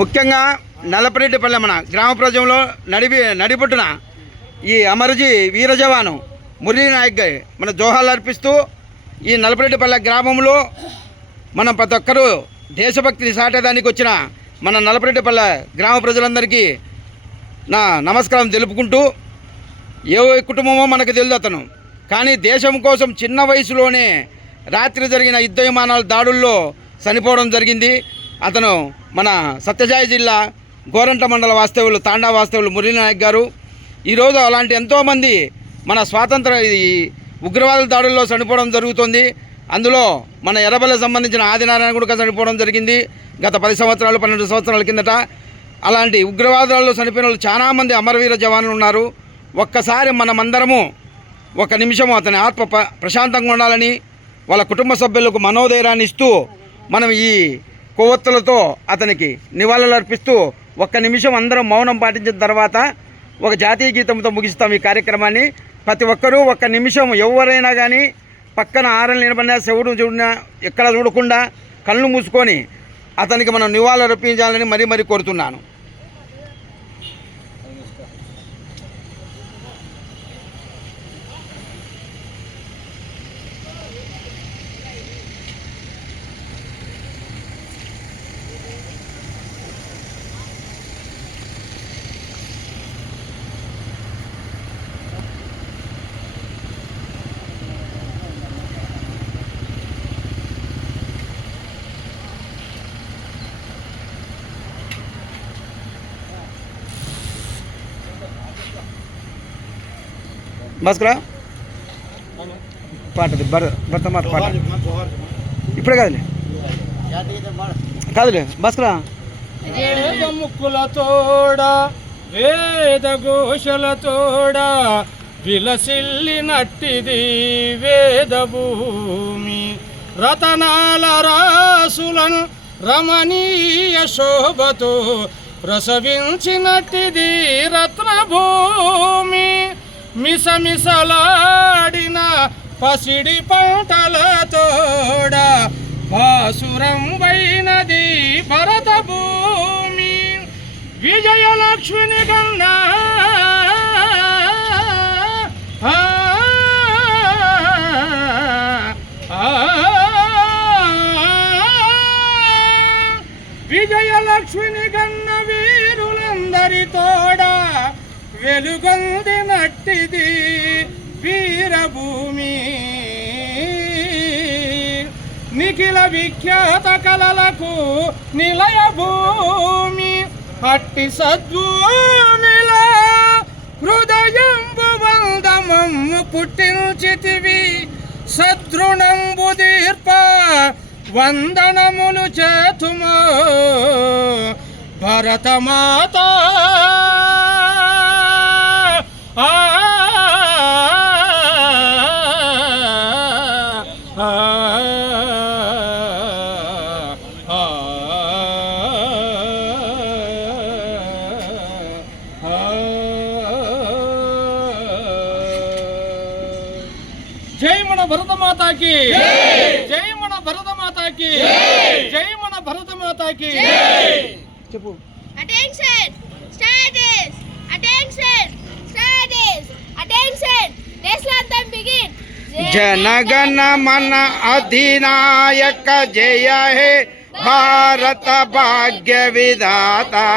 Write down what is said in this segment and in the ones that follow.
ముఖ్యంగా నల్లపరెడ్డిపల్లె మన గ్రామ ప్రజల్లో నడిపొట్టున ఈ అమరజీ వీర జవాను మురళీ నాయక్ గారి మన జోహార్లు అర్పిస్తూ ఈ నల్లపరెడ్డిపల్లె గ్రామంలో మనం ప్రతి ఒక్కరూ దేశభక్తిని సాటేదానికి వచ్చిన మన నల్లపరెడ్డిపల్లె గ్రామ ప్రజలందరికీ నా నమస్కారం తెలుపుకుంటూ ఏ కుటుంబమో మనకు తెలియదు అతను, కానీ దేశం కోసం చిన్న వయసులోనే రాత్రి జరిగిన యుద్ధ విమానాల దాడుల్లో చనిపోవడం జరిగింది. అతను మన సత్యసాయి జిల్లా గోరంట మండల వాస్తవ్యులు తాండా వాస్తవ్యులు మురళీ నాయక్ గారు. ఈరోజు అలాంటి ఎంతోమంది మన స్వాతంత్ర ఉగ్రవాదుల దాడుల్లో చనిపోవడం జరుగుతుంది. అందులో మన ఎర్రబెల్లకు సంబంధించిన ఆదినారాయణ కూడా చనిపోవడం జరిగింది గత 10 సంవత్సరాలు 12 సంవత్సరాల కిందట. అలాంటి ఉగ్రవాదాల్లో చనిపోయిన వాళ్ళు చాలామంది అమరవీర జవాన్లు ఉన్నారు. ఒక్కసారి మనమందరము ఒక నిమిషం అతని ఆత్మ ప్రశాంతంగా ఉండాలని వాళ్ళ కుటుంబ సభ్యులకు మనోధైర్యాన్ని ఇస్తూ మనం ఈ కొవ్వొత్తులతో అతనికి నివాళులు అర్పిస్తూ ఒక్క నిమిషం అందరం మౌనం పాటించిన తర్వాత ఒక జాతీయ గీతంతో ముగిస్తాం ఈ కార్యక్రమాన్ని. ప్రతి ఒక్కరూ ఒక్క నిమిషం ఎవరైనా కానీ పక్కన ఆరలు నిలబడినా చెవుడు చూడినా ఎక్కడ చూడకుండా కళ్ళు మూసుకొని అతనికి మనం నివాళులు అర్పించాలని మరీ కోరుతున్నాను. భాస్కరా పాటది భర్తమాత పాట ఇప్పుడే కాదులే భాస్కరా. ముక్కులతోడ వేద ఘోషలతోడ విలసిల్లినట్టిది వేదభూమి, రతనాల రాసులను రమణీయ శోభతో ప్రసవించినట్టిది రత్నభూమి, మిసమిసలాడిన పసిడి పంటలతోడ భాసురం వైనది భరత భూమి, విజయలక్ష్మిని కన్నా విజయలక్ష్మిని కన్న వీరులందరితోడ వెలుగొందినట్టిది వీరభూమి, నిఖిల విఖ్యాత కళలకు నిలయ భూమి, అట్టి సద్భూమిలో హృదయంబు వందమమ్ము పుట్టించితివి, సద్రుణంబు దీర్ప వందనములు చేతుమో భరతమాత. జై మన భరతమాతాకి, జై మన భరతమాతాకి, జై మన భరతమాతాకి. చెప్పు. Attention, studies. Attention, studies. Attention. National anthem begin. जनगण मन अधिनायक जय हे भारत भाग्य विधाता,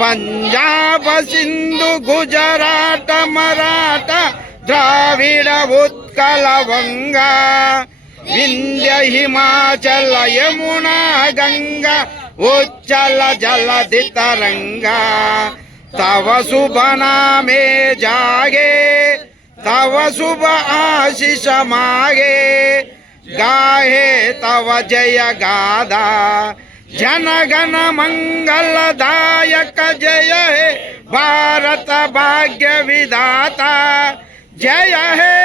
पंजाब सिंधु गुजरात मराठा द्राविड़ उत्कल वंगा, विंध्य हिमाचल यमुना गंगा उच्चल जलधि तरंगा, तव शुभ नामे जागे तव शुभ आशीष मागे, गाहे तव जय गाधा जनगण मंगलदायक जय हे भारत भाग्य विधाता, जय हे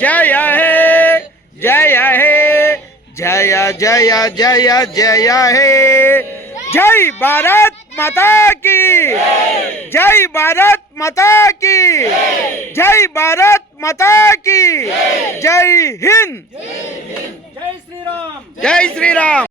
जय हे जय हे जय जय जय जय हे. जय भारत माता की, जय भारत माता की, जय भारत మాతా కీ జై హింద్ జై శ్రీరామ్ జై శ్రీరామ్.